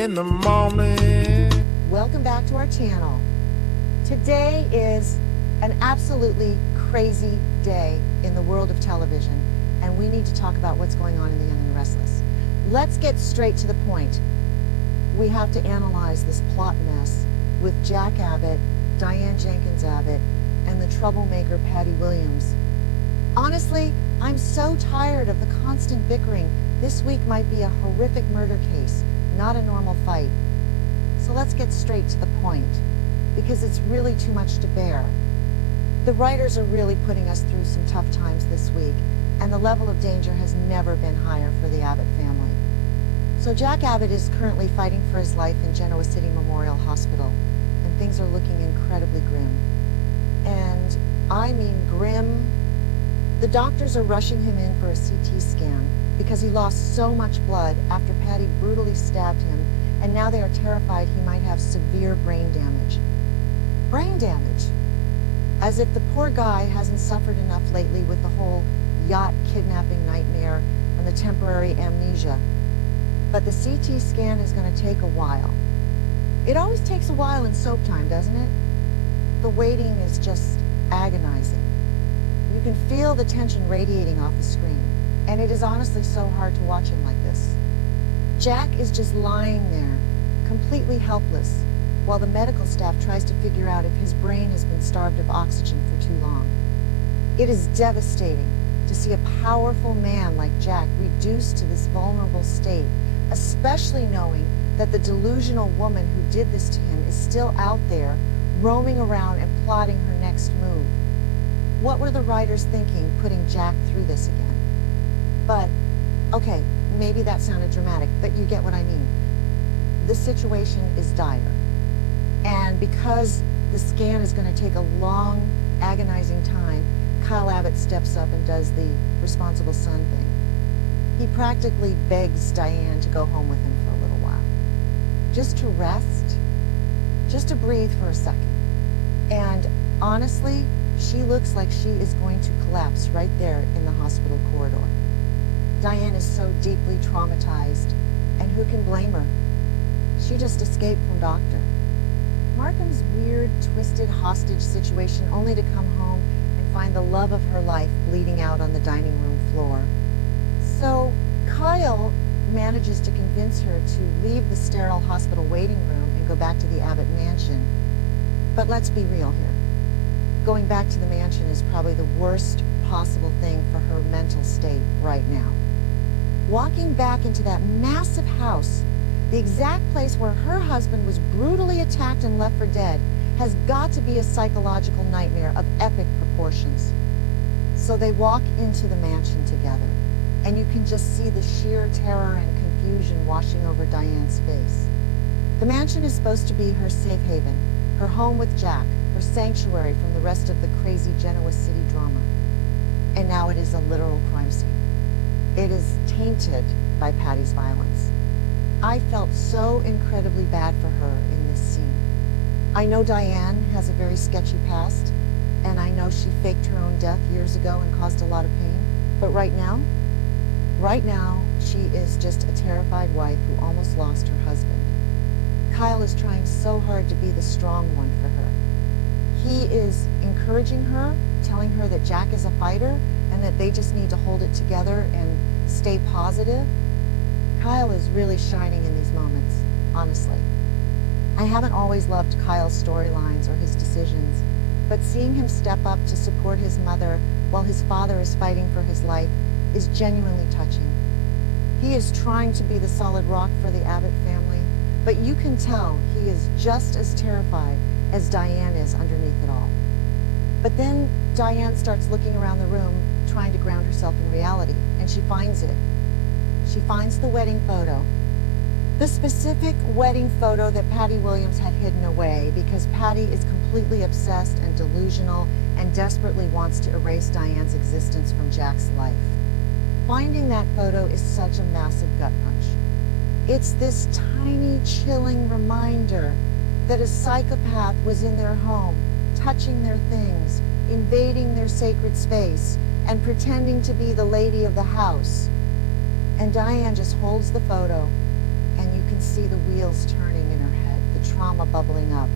in the morning. Welcome back to our channel. Today is an absolutely crazy day in the world of television, and we need to talk about what's going on in The Young and the Restless. Let's get straight to the point. We have to analyze this plot mess with Jack Abbott, Diane Jenkins Abbott, and the troublemaker Patty Williams. Honestly, I'm so tired of the constant bickering. This week might be a horrific murder case, not a normal fight. So let's get straight to the point, because it's really too much to bear. The writers are really putting us through some tough times this week, and the level of danger has never been higher for the Abbott family. So Jack Abbott is currently fighting for his life in Genoa City Memorial Hospital, and things are looking incredibly grim. And I mean grim. The doctors are rushing him in for a CT scan because he lost so much blood after Patty brutally stabbed him, and now they are terrified he might have severe brain damage. Brain damage? As if the poor guy hasn't suffered enough lately with the whole yacht kidnapping nightmare and the temporary amnesia. But the CT scan is going to take a while. It always takes a while in soap time, doesn't it? The waiting is just agonizing. You can feel the tension radiating off the screen, and it is honestly so hard to watch him like this. Jack is just lying there, completely helpless, while the medical staff tries to figure out if his brain has been starved of oxygen for too long. It is devastating to see a powerful man like Jack reduced to this vulnerable state, especially knowing that the delusional woman who did this to him is still out there, roaming around and plotting her next move. What were the writers thinking putting Jack through this again? But, okay, maybe that sounded dramatic, but you get what I mean. The situation is dire. And because the scan is going to take a long, agonizing time, Kyle Abbott steps up and does the responsible son thing. He practically begs Diane to go home with him for a little while. Just to rest, just to breathe for a second. And honestly, she looks like she is going to collapse right there in the hospital corridor. Diane is so deeply traumatized, and who can blame her? She just escaped from Doctor Markham's weird, twisted hostage situation, only to come home and find the love of her life bleeding out on the dining room floor. So Kyle manages to convince her to leave the sterile hospital waiting room and go back to the Abbott mansion. But let's be real here. Going back to the mansion is probably the worst possible thing for her mental state right now. Walking back into that massive house, the exact place where her husband was brutally attacked and left for dead, has got to be a psychological nightmare of epic proportions. So they walk into the mansion together, and you can just see the sheer terror and confusion washing over Diane's face. The mansion is supposed to be her safe haven, her home with Jack, her sanctuary from the rest of the crazy Genoa City drama. And now it is a literal crime scene. It is tainted by Patty's violence. I felt so incredibly bad for her in this scene. I know Diane has a very sketchy past, and I know she faked her own death years ago and caused a lot of pain. But right now, she is just a terrified wife who almost lost her husband. Kyle is trying so hard to be the strong one for her. He is encouraging her, telling her that Jack is a fighter and that they just need to hold it together and stay positive. Kyle is really shining in these moments, honestly. I haven't always loved Kyle's storylines or his decisions, but seeing him step up to support his mother while his father is fighting for his life is genuinely touching. He is trying to be the solid rock for the Abbott family, but you can tell he is just as terrified as Diane is underneath it all. But then Diane starts looking around the room, trying to ground herself in reality, and she finds it. She finds the wedding photo. The specific wedding photo that Patty Williams had hidden away because Patty is completely obsessed and delusional and desperately wants to erase Diane's existence from Jack's life. Finding that photo is such a massive gut punch. It's this tiny, chilling reminder that a psychopath was in their home, touching their things, invading their sacred space, and pretending to be the lady of the house. And Diane just holds the photo and you can see the wheels turning in her head, the trauma bubbling up.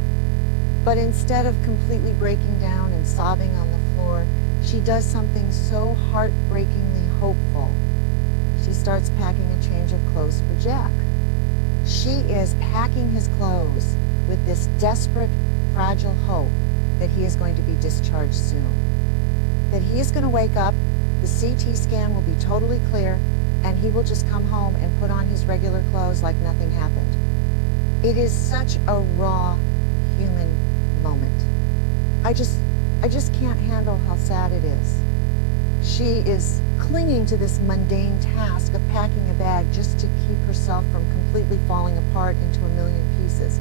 But instead of completely breaking down and sobbing on the floor, she does something so heartbreakingly hopeful. She starts packing a change of clothes for Jack. She is packing his clothes with this desperate, fragile hope that he is going to be discharged soon. That he is going to wake up, the CT scan will be totally clear, and he will just come home and put on his regular clothes like nothing happened. It is such a raw, human moment. I just can't handle how sad it is. She is clinging to this mundane task of packing a bag just to keep herself from completely falling apart into a million pieces.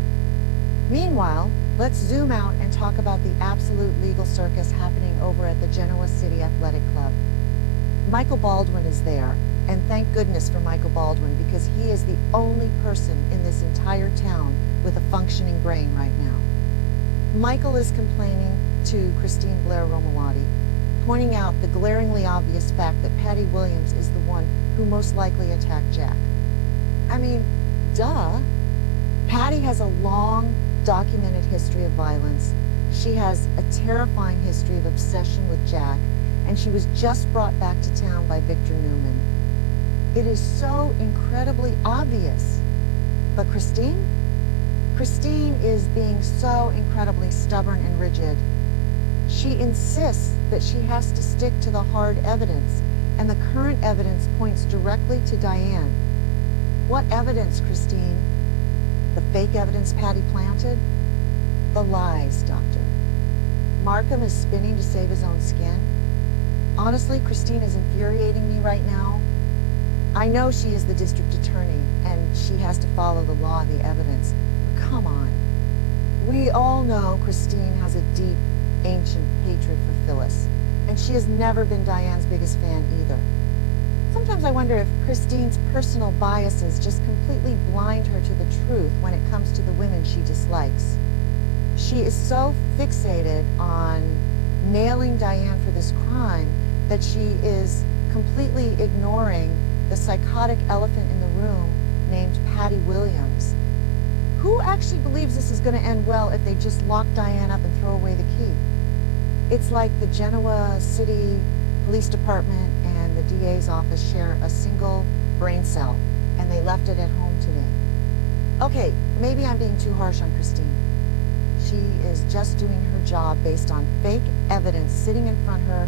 Meanwhile, let's zoom out and talk about the absolute legal circus happening over at the Genoa City Athletic Club. Michael Baldwin is there, and thank goodness for Michael Baldwin, because he is the only person in this entire town with a functioning brain right now. Michael is complaining to Christine Blair Romawati, pointing out the glaringly obvious fact that Patty Williams is the one who most likely attacked Jack. I mean, duh. Patty has a long, documented history of violence. She has a terrifying history of obsession with Jack, and she was just brought back to town by Victor Newman. It is so incredibly obvious. But Christine? Christine is being so incredibly stubborn and rigid. She insists that she has to stick to the hard evidence, and the current evidence points directly to Diane. What evidence, Christine? The fake evidence Patty planted? The lies, Doctor. Markham is spinning to save his own skin. Honestly, Christine is infuriating me right now. I know she is the district attorney, and she has to follow the law and the evidence. But come on. We all know Christine has a deep, ancient hatred for Phyllis, and she has never been Diane's biggest fan either. Sometimes I wonder if Christine's personal biases just completely blind her to the truth when it comes to the women she dislikes. She is so fixated on nailing Diane for this crime that she is completely ignoring the psychotic elephant in the room named Patty Williams. Who actually believes this is going to end well if they just lock Diane up and throw away the key? It's like the Genoa City Police Department and the DA's office share a single brain cell, and they left it at home today. Okay, maybe I'm being too harsh on Christine. She is just doing her job based on fake evidence sitting in front of her,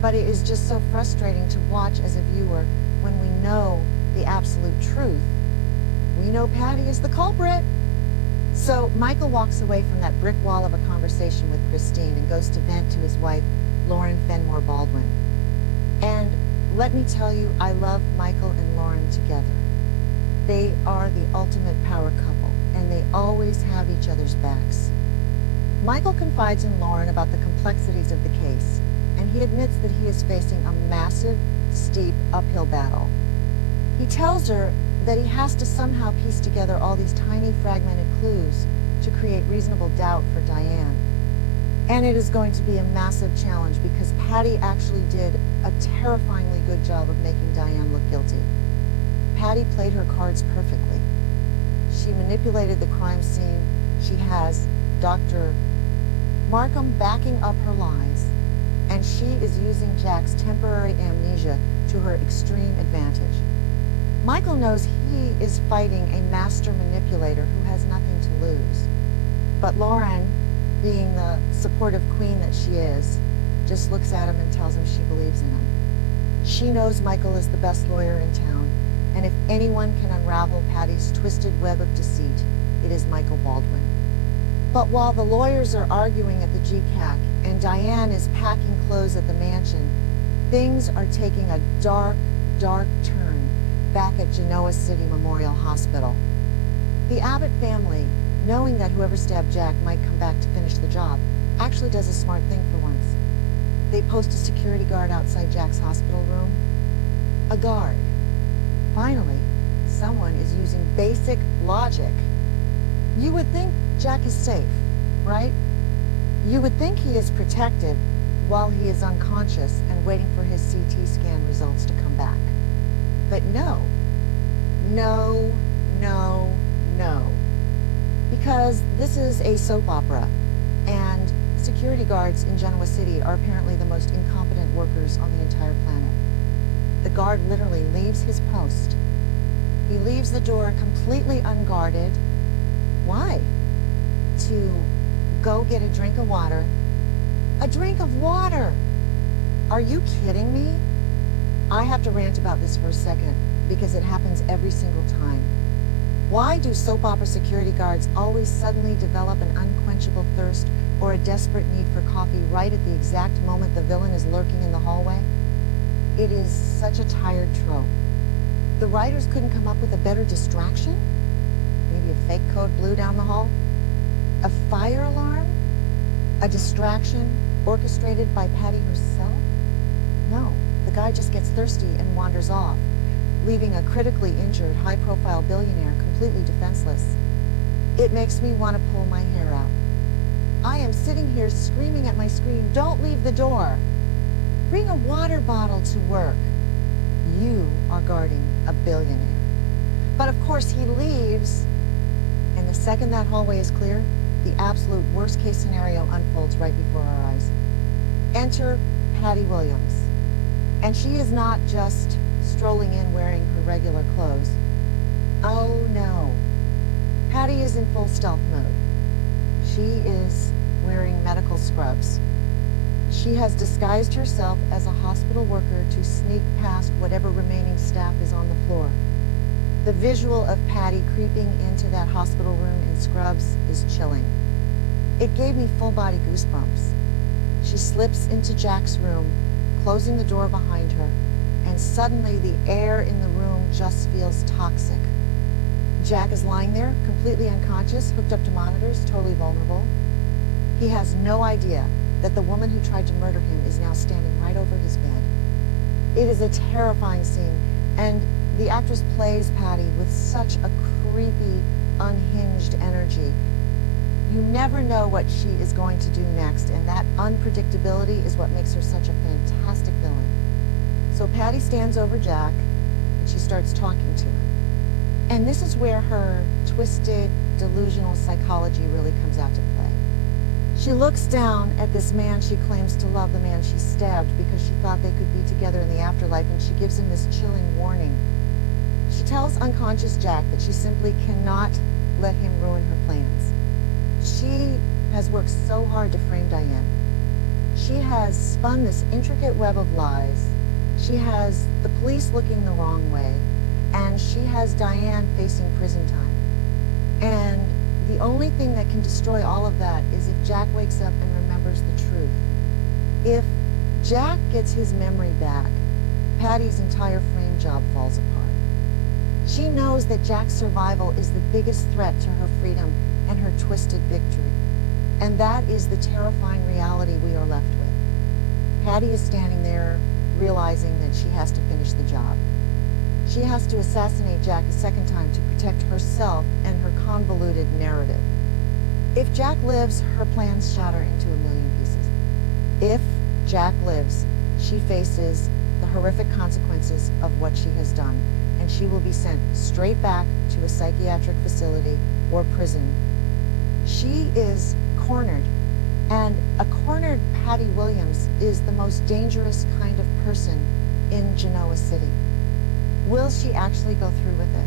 but it is just so frustrating to watch as a viewer when we know the absolute truth. We know Patty is the culprit. So Michael walks away from that brick wall of a conversation with Christine and goes to vent to his wife, Lauren Fenmore Baldwin. And let me tell you, I love Michael and Lauren together. They are the ultimate power couple, and they always have each other's backs. Michael confides in Lauren about the complexities of the case, and he admits that he is facing a massive, steep, uphill battle. He tells her that he has to somehow piece together all these tiny fragmented clues to create reasonable doubt for Diane. And it is going to be a massive challenge because Patty actually did a terrifyingly good job of making Diane look guilty. Patty played her cards perfectly. She manipulated the crime scene. She has Dr. Markham backing up her lies, and she is using Jack's temporary amnesia to her extreme advantage. Michael knows he is fighting a master manipulator who has nothing to lose. But Lauren, being the supportive queen that she is, just looks at him and tells him she believes in him. She knows Michael is the best lawyer in town, and if anyone can unravel Patty's twisted web of deceit, it is Michael Baldwin. But while the lawyers are arguing at the GCAC and Diane is packing clothes at the mansion, things are taking a dark, dark turn back at Genoa City Memorial Hospital. The Abbott family, knowing that whoever stabbed Jack might come back to finish the job, actually does a smart thing for once. They post a security guard outside Jack's hospital room. A guard. Finally, someone is using basic logic. You would think Jack is safe, right? You would think he is protected while he is unconscious and waiting for his CT scan results to come back. But no, no, no. Because this is a soap opera, and security guards in Genoa City are apparently the most incompetent workers on the entire planet. The guard literally leaves his post. He leaves the door completely unguarded. Why? To go get a drink of water. A drink of water! Are you kidding me? I have to rant about this for a second, because it happens every single time. Why do soap opera security guards always suddenly develop an unquenchable thirst or a desperate need for coffee right at the exact moment the villain is lurking in the hallway? It is such a tired trope. The writers couldn't come up with a better distraction? Maybe a fake code blue down the hall? A fire alarm? A distraction orchestrated by Patty herself? No, the guy just gets thirsty and wanders off, leaving a critically injured, high-profile billionaire completely defenseless. It makes me want to pull my hair out. I am sitting here screaming at my screen, "Don't leave the door! Bring a water bottle to work!" You are guarding a billionaire. But of course he leaves, and the second that hallway is clear, the absolute worst-case scenario unfolds right before our eyes. Enter Patty Williams. And she is not just strolling in wearing her regular clothes. Oh no. Patty is in full stealth mode. She is wearing medical scrubs. She has disguised herself as a hospital worker to sneak past whatever remaining staff is on the floor. The visual of Patty creeping into that hospital room in scrubs is chilling. It gave me full-body goosebumps. She slips into Jack's room, closing the door behind her, and suddenly the air in the room just feels toxic. Jack is lying there, completely unconscious, hooked up to monitors, totally vulnerable. He has no idea that the woman who tried to murder him is now standing right over his bed. It is a terrifying scene, and the actress plays Patty with such a creepy, unhinged energy. You never know what she is going to do next, and that unpredictability is what makes her such a fantastic villain. So Patty stands over Jack, and she starts talking to him. And this is where her twisted, delusional psychology really comes out to play. She looks down at this man she claims to love, the man she stabbed, because she thought they could be together in the afterlife, and she gives him this chilling warning. She tells unconscious Jack that she simply cannot let him ruin her plans. She has worked so hard to frame Diane. She has spun this intricate web of lies. She has the police looking the wrong way, and she has Diane facing prison time. And the only thing that can destroy all of that is if Jack wakes up and remembers the truth. If Jack gets his memory back, Patty's entire frame job falls apart. She knows that Jack's survival is the biggest threat to her freedom and her twisted victory. And that is the terrifying reality we are left with. Patty is standing there realizing that she has to finish the job. She has to assassinate Jack a second time to protect herself and her convoluted narrative. If Jack lives, her plans shatter into a million pieces. If Jack lives, she faces the horrific consequences of what she has done, and she will be sent straight back to a psychiatric facility or prison. She is cornered, and a cornered Patty Williams is the most dangerous kind of person in Genoa City. Will she actually go through with it?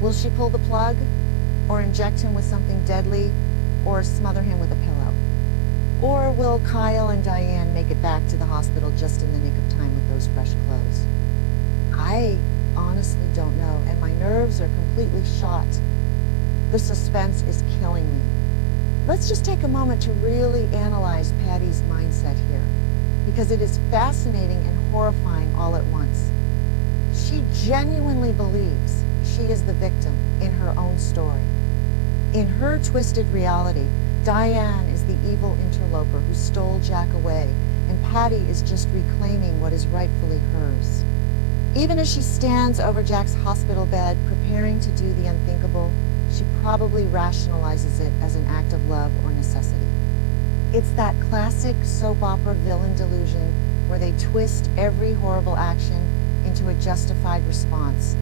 Will she pull the plug, or inject him with something deadly, or smother him with a pillow? Or will Kyle and Diane make it back to the hospital just in the nick of time with those fresh clothes? I honestly don't know, and my nerves are completely shot. The suspense is killing me. Let's just take a moment to really analyze Patty's mindset here, because it is fascinating and horrifying all at once. She genuinely believes she is the victim in her own story. In her twisted reality, Diane is the evil interloper who stole Jack away, and Patty is just reclaiming what is rightfully hers. Even as she stands over Jack's hospital bed, preparing to do the unthinkable, she probably rationalizes it as an act of love or necessity. It's that classic soap opera villain delusion where they twist every horrible action into a justified response.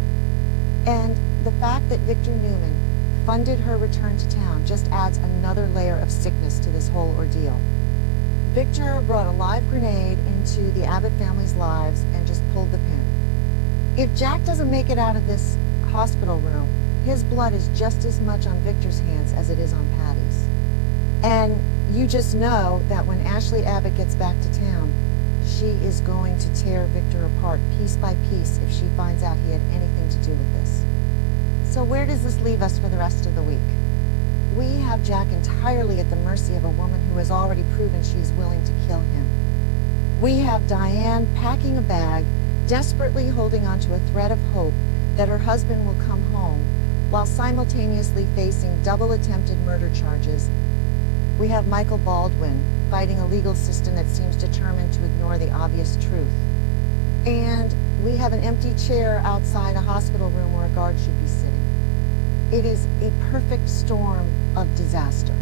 And the fact that Victor Newman funded her return to town just adds another layer of sickness to this whole ordeal. Victor brought a live grenade into the Abbott family's lives and just pulled the pin. If Jack doesn't make it out of this hospital room, his blood is just as much on Victor's hands as it is on Patty's. And you just know that when Ashley Abbott gets back to town, she is going to tear Victor apart piece by piece if she finds out he had anything to do with this. So where does this leave us for the rest of the week? We have Jack entirely at the mercy of a woman who has already proven she is willing to kill him. We have Diane packing a bag, desperately holding on to a thread of hope that her husband will come home, while simultaneously facing double attempted murder charges. We have Michael Baldwin fighting a legal system that seems determined to ignore the obvious truth. And we have an empty chair outside a hospital room where a guard should be sitting. It is a perfect storm of disaster.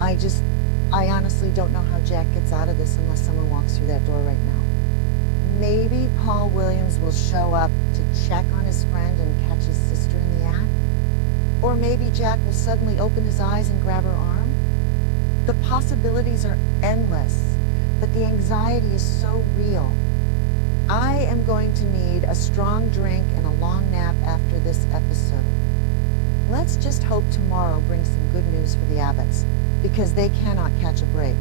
I honestly don't know how Jack gets out of this unless someone walks through that door right now. Maybe Paul Williams will show up to check on his friend and catch his sister in the act. Or maybe Jack will suddenly open his eyes and grab her arm. The possibilities are endless, but the anxiety is so real. I am going to need a strong drink and a long nap after this episode. Let's just hope tomorrow brings some good news for the Abbotts, because they cannot catch a break.